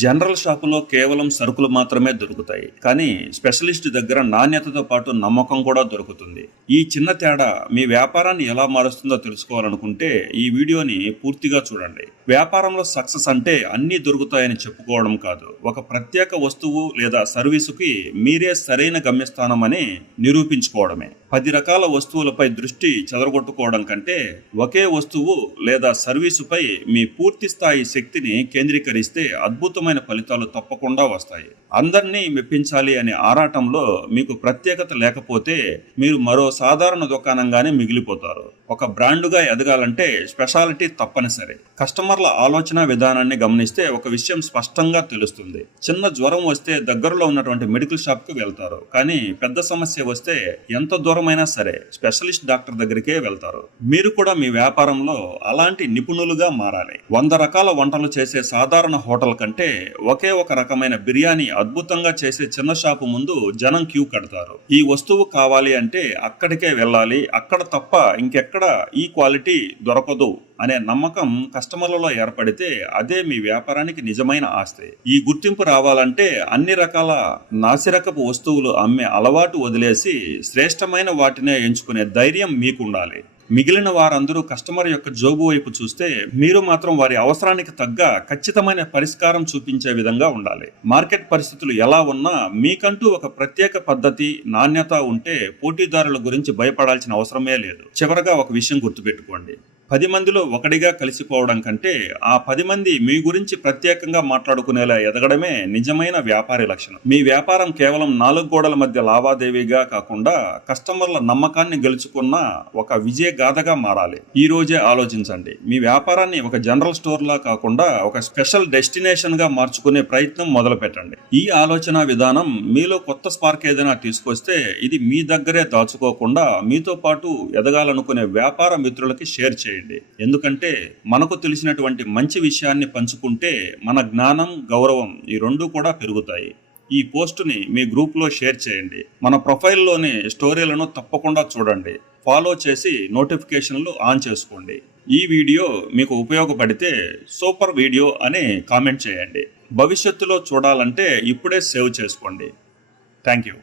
General షాపులో కేవలం సరుకులు మాత్రమే దొరుకుతాయి, కానీ స్పెషలిస్ట్ దగ్గర నాణ్యతతో పాటు నమ్మకం కూడా దొరుకుతుంది. ఈ చిన్న తేడా మీ వ్యాపారాన్ని ఎలా మారుస్తుందో తెలుసుకోవాలనుకుంటే ఈ వీడియోని పూర్తిగా చూడండి. వ్యాపారంలో సక్సెస్ అంటే అన్నీ దొరుకుతాయని చెప్పుకోవడం కాదు, ఒక ప్రత్యేక వస్తువు లేదా సర్వీసుకి మీరే సరైన గమ్యస్థానం అని నిరూపించుకోవడమే. 10 రకాల వస్తువులపై దృష్టి చెదరగొట్టుకోవడం కంటే ఒకే వస్తువు లేదా సర్వీసుపై మీ పూర్తి స్థాయి శక్తిని కేంద్రీకరిస్తే అద్భుతమైన ఫలితాలు తప్పకుండా వస్తాయి. అందరినీ మెప్పించాలి అనే ఆరాటంలో మీకు ప్రత్యేకత లేకపోతే మీరు మరో సాధారణ దుకాణంగానే మిగిలిపోతారు. ఒక బ్రాండుగా ఎదగాలంటే స్పెషాలిటీ తప్పనిసరి. కస్టమర్ల ఆలోచన విధానాన్ని గమనిస్తే ఒక విషయం స్పష్టంగా తెలుస్తుంది. చిన్న జ్వరం వస్తే దగ్గరలో ఉన్నటువంటి మెడికల్ షాప్కి వెళ్తారు, కానీ పెద్ద సమస్య వస్తే ఎంత దూరమైనా సరే స్పెషలిస్ట్ డాక్టర్ దగ్గరికే వెళ్తారు. మీరు కూడా మీ వ్యాపారంలో అలాంటి నిపుణులుగా మారాలి. 100 రకాల వంటలు చేసే సాధారణ హోటల్ కంటే ఒకే ఒక రకమైన బిర్యానీ అద్భుతంగా చేసే చిన్న షాపు ముందు జనం క్యూ కడతారు. ఈ వస్తువు కావాలి అంటే అక్కడికే వెళ్ళాలి, అక్కడ తప్ప ఇంకెక్కడ ఈ క్వాలిటీ దొరకదు అనే నమ్మకం కస్టమర్లలో ఏర్పడితే అదే మీ వ్యాపారానికి నిజమైన ఆస్తి. ఈ గుర్తింపు రావాలంటే అన్ని రకాల నాసిరకపు వస్తువులు అమ్మే అలవాటు వదిలేసి శ్రేష్టమైన వాటినే ఎంచుకునే ధైర్యం మీకుండాలి. మిగిలిన వారందరూ కస్టమర్ యొక్క జోబు వైపు చూస్తే మీరు మాత్రం వారి అవసరానికి తగ్గ ఖచ్చితమైన పరిష్కారం చూపించే విధంగా ఉండాలి. మార్కెట్ పరిస్థితులు ఎలా ఉన్నా మీకంటూ ఒక ప్రత్యేక పద్ధతి, నాణ్యత ఉంటే పోటీదారుల గురించి భయపడాల్సిన అవసరమే లేదు. చివరగా ఒక విషయం గుర్తుపెట్టుకోండి, 10 మందిలో ఒకటిగా కలిసిపోవడం కంటే ఆ 10 మంది మీ గురించి ప్రత్యేకంగా మాట్లాడుకునేలా ఎదగడమే నిజమైన వ్యాపారి లక్షణం. మీ వ్యాపారం కేవలం 4 గోడల మధ్య లావాదేవీగా కాకుండా కస్టమర్ల నమ్మకాన్ని గెలుచుకున్న ఒక విజయ గాథగా మారాలి. ఈ రోజే ఆలోచించండి. మీ వ్యాపారాన్ని ఒక జనరల్ స్టోర్ లా కాకుండా ఒక స్పెషల్ డెస్టినేషన్ గా మార్చుకునే ప్రయత్నం మొదలు పెట్టండి. ఈ ఆలోచన విధానం మీలో కొత్త స్పార్క్ ఏదైనా తీసుకొస్తే ఇది మీ దగ్గరే దాచుకోకుండా మీతో పాటు ఎదగాలనుకునే వ్యాపార మిత్రులకి షేర్ చేయండి. ఎందుకంటే మనకు తెలిసినటువంటి మంచి విషయాన్ని పంచుకుంటే మన జ్ఞానం, గౌరవం ఈ రెండూ కూడా పెరుగుతాయి. ఈ పోస్టుని మీ గ్రూప్లో షేర్ చేయండి. మన ప్రొఫైల్లోని స్టోరీలను తప్పకుండా చూడండి. ఫాలో చేసి నోటిఫికేషన్లు ఆన్ చేసుకోండి. ఈ వీడియో మీకు ఉపయోగపడితే సూపర్ వీడియో అని కామెంట్ చేయండి. భవిష్యత్తులో చూడాలంటే ఇప్పుడే సేవ్ చేసుకోండి. Thank you.